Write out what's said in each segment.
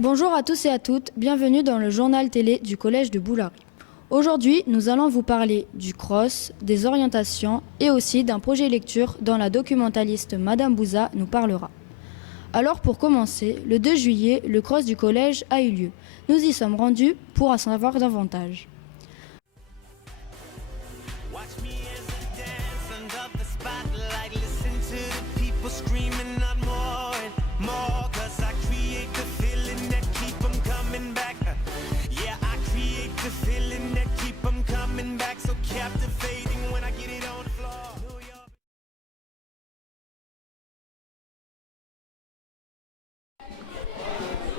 Bonjour à tous et à toutes, bienvenue dans le journal télé du collège de Boulary. Aujourd'hui, nous allons vous parler du cross, des orientations et aussi d'un projet lecture dont la documentaliste Madame Bouza nous parlera. Alors pour commencer, le 2 juillet, le cross du collège a eu lieu. Nous y sommes rendus pour en savoir davantage.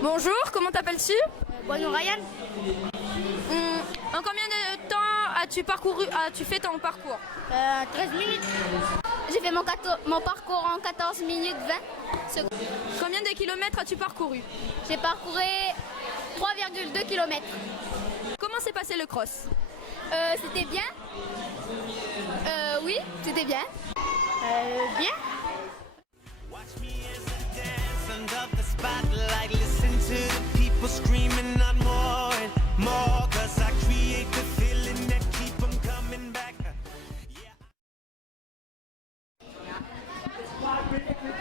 Bonjour, comment t'appelles-tu? Bonjour Ryan. En combien de temps as-tu fait ton parcours? 13 minutes. J'ai fait mon parcours en 14 minutes 20 secondes. Combien de kilomètres as-tu parcouru? J'ai parcouru 3,2 km. Comment s'est passé le cross? C'était bien. Oui, c'était bien. Bien.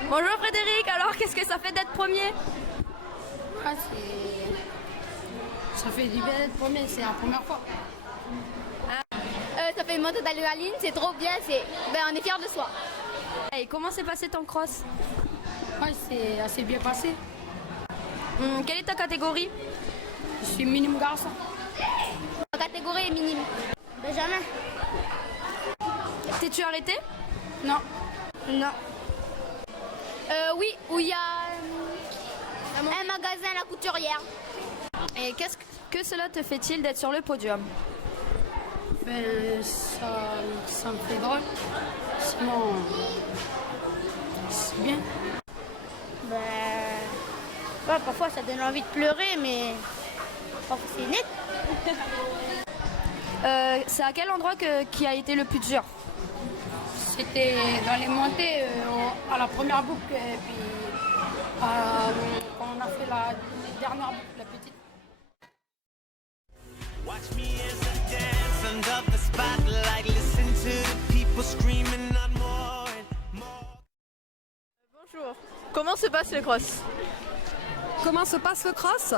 Bonjour Frédéric, alors qu'est-ce que ça fait d'être premier? Ça fait du bien d'être premier, c'est la première fois. Ça fait une montée d'adrénaline, c'est trop bien. On est fiers de soi. Et comment s'est passé ton cross? Ouais, c'est assez bien passé. Quelle est ta catégorie? Je suis minime garçon. La catégorie est minime. Benjamin. T'es-tu arrêté? Non. Non. Oui, où il y a un magasin, la couturière. Et qu'est-ce que cela te fait-il d'être sur le podium? Ben, ça me fait drôle. Sinon, c'est bien. Parfois ça donne envie de pleurer, mais parfois c'est net. C'est à quel endroit qui a été le plus dur? C'était dans les montées, à la première boucle, et puis quand on a fait la dernière boucle, la petite. Bonjour, comment se passe le cross? Comment se passe le cross?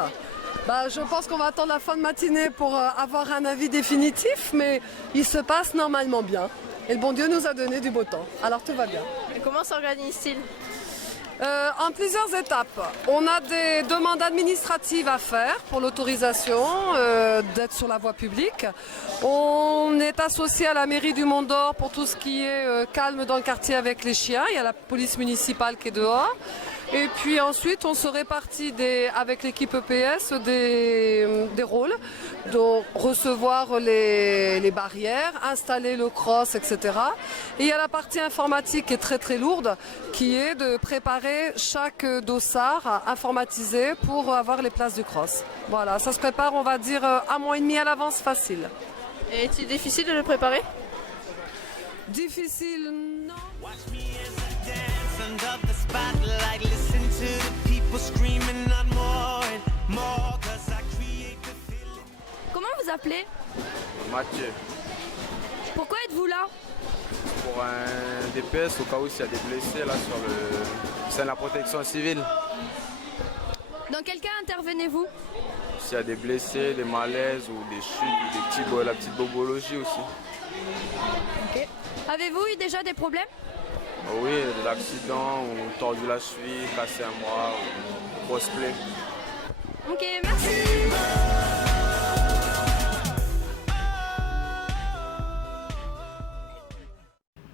Je pense qu'on va attendre la fin de matinée pour avoir un avis définitif, mais il se passe normalement bien. Et le bon Dieu nous a donné du beau temps, alors tout va bien. Et comment s'organise-t-il? En plusieurs étapes. On a des demandes administratives à faire pour l'autorisation d'être sur la voie publique. On est associé à la mairie du Mont d'Or pour tout ce qui est calme dans le quartier avec les chiens. Il y a la police municipale qui est dehors. Et puis ensuite, on se répartit avec l'équipe EPS des rôles, donc recevoir les barrières, installer le cross, etc. Et il y a la partie informatique qui est très très lourde, qui est de préparer chaque dossard informatisé pour avoir les places du cross. Voilà, ça se prépare, on va dire, un mois et demi à l'avance facile. Et est-il difficile de le préparer? Difficile, non. Comment vous appelez? Mathieu, Pourquoi êtes-vous là? pour un DPS au cas où il y a des blessés là c'est la protection civile. Dans quel cas intervenez-vous? S'il y a des blessés, des malaises ou des chutes, ou la petite bobologie aussi. Avez-vous eu déjà des problèmes? Oui, des accidents ou tordu la cheville, cassé un bras ou grosse plaie. Ok, merci.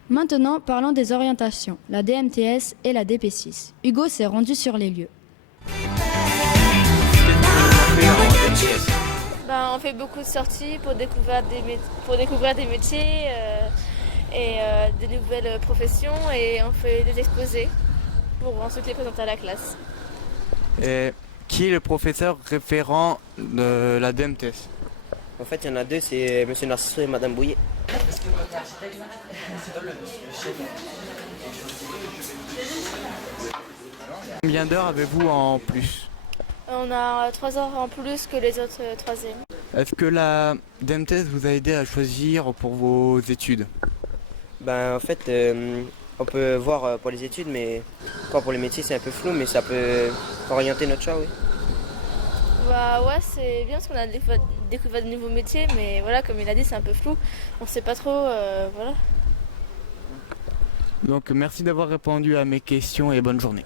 Maintenant, parlons des orientations, la DMTS et la DP6. Hugo s'est rendu sur les lieux. On fait beaucoup de sorties pour découvrir des métiers et des nouvelles professions, et on fait des exposés pour ensuite les présenter à la classe. Et qui est le professeur référent de la DMTS? En fait, il y en a deux, c'est M. Nassou et Mme Bouillet. Combien d'heures avez-vous en plus? On a 3 heures en plus que les autres troisièmes. Est-ce que la DEMTES vous a aidé à choisir pour vos études? Ben, en fait, on peut voir pour les études, mais quand pour les métiers, c'est un peu flou, mais ça peut orienter notre choix, oui. Bah ouais, c'est bien parce qu'on a découvert de nouveaux métiers, mais voilà, comme il a dit, c'est un peu flou. On sait pas trop, voilà. Donc merci d'avoir répondu à mes questions et bonne journée.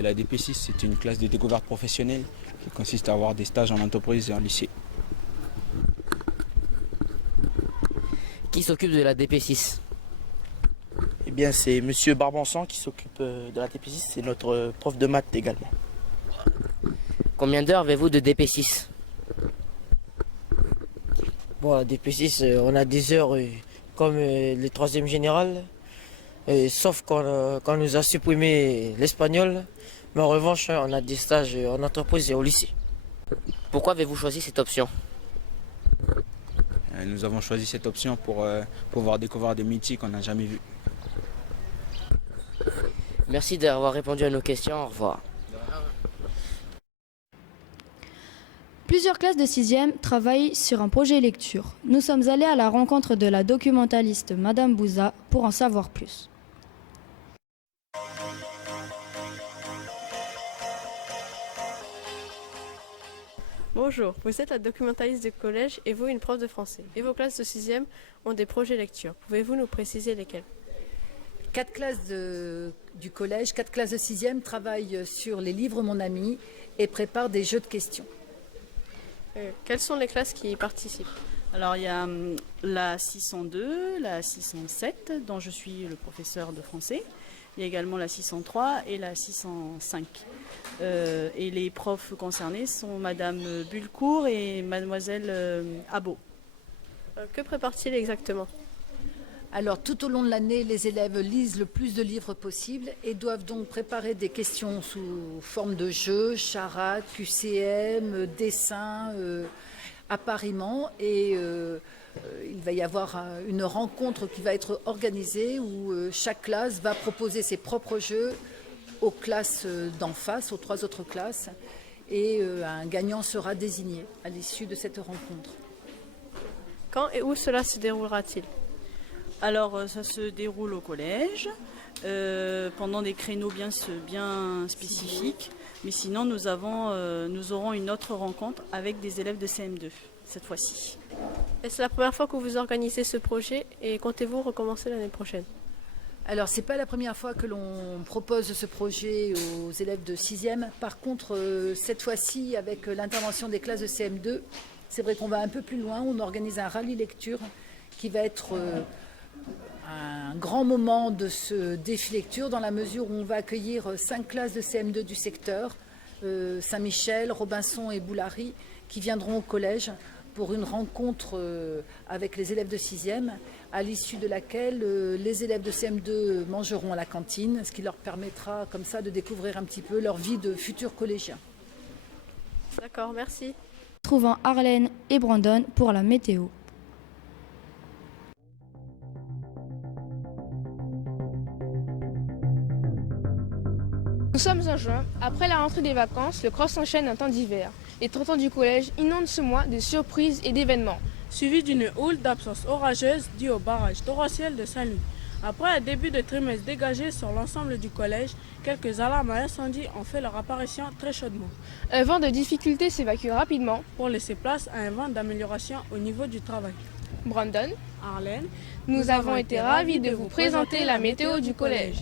La DP6, c'est une classe de découverte professionnelle qui consiste à avoir des stages en entreprise et en lycée. Qui s'occupe de la DP6? Eh bien, c'est Monsieur Barbançon qui s'occupe de la DP6, c'est notre prof de maths également. Combien d'heures avez-vous de DP6? Bon, la DP6, on a des heures comme le troisième général, sauf qu'on nous a supprimé l'espagnol. Mais en revanche, on a des stages en entreprise et au lycée. Pourquoi avez-vous choisi cette option? Nous avons choisi cette option pour pouvoir découvrir des métiers qu'on n'a jamais vus. Merci d'avoir répondu à nos questions. Au revoir. Plusieurs classes de 6e travaillent sur un projet lecture. Nous sommes allés à la rencontre de la documentaliste Madame Bouza pour en savoir plus. Bonjour, vous êtes la documentaliste du collège et vous une prof de français. Et vos classes de 6e ont des projets lecture. Pouvez-vous nous préciser lesquels? 4 classes du collège, 4 classes de 6e travaillent sur les livres Mon Ami et préparent des jeux de questions. Quelles sont les classes qui y participent? Alors il y a la 602, la 607 dont je suis le professeur de français. Il y a également la 603 et la 605. Et les profs concernés sont Madame Bulcourt et Mademoiselle Abo. Que prépare-t-il exactement? Alors tout au long de l'année, les élèves lisent le plus de livres possible et doivent donc préparer des questions sous forme de jeux, charades, QCM, dessins, appariements. Et il va y avoir une rencontre qui va être organisée où chaque classe va proposer ses propres jeux aux classes d'en face, aux 3 autres classes. Et un gagnant sera désigné à l'issue de cette rencontre. Quand et où cela se déroulera-t-il? Alors ça se déroule au collège, pendant des créneaux bien spécifiques, mais sinon nous aurons une autre rencontre avec des élèves de CM2 cette fois-ci. Est-ce la première fois que vous organisez ce projet et comptez-vous recommencer l'année prochaine? Alors c'est pas la première fois que l'on propose ce projet aux élèves de 6e. Par contre, cette fois-ci avec l'intervention des classes de CM2, c'est vrai qu'on va un peu plus loin, on organise un rallye lecture qui va être un grand moment de ce défi lecture dans la mesure où on va accueillir 5 classes de CM2 du secteur, Saint-Michel, Robinson et Boulary, qui viendront au collège pour une rencontre avec les élèves de 6e, à l'issue de laquelle les élèves de CM2 mangeront à la cantine, ce qui leur permettra comme ça de découvrir un petit peu leur vie de futurs collégiens. D'accord, merci. Trouvant Arlène et Brandon pour la météo. Nous sommes en juin. Après la rentrée des vacances, le cross enchaîne un temps d'hiver. Les 30 ans du collège inondent ce mois de surprises et d'événements. Suivi d'une houle d'absence orageuse due au barrage torrentiel de Saint-Louis. Après un début de trimestre dégagé sur l'ensemble du collège, quelques alarmes à incendie ont fait leur apparition très chaudement. Un vent de difficulté s'évacue rapidement pour laisser place à un vent d'amélioration au niveau du travail. Brandon, Arlène, nous avons été ravis de vous présenter la météo du collège.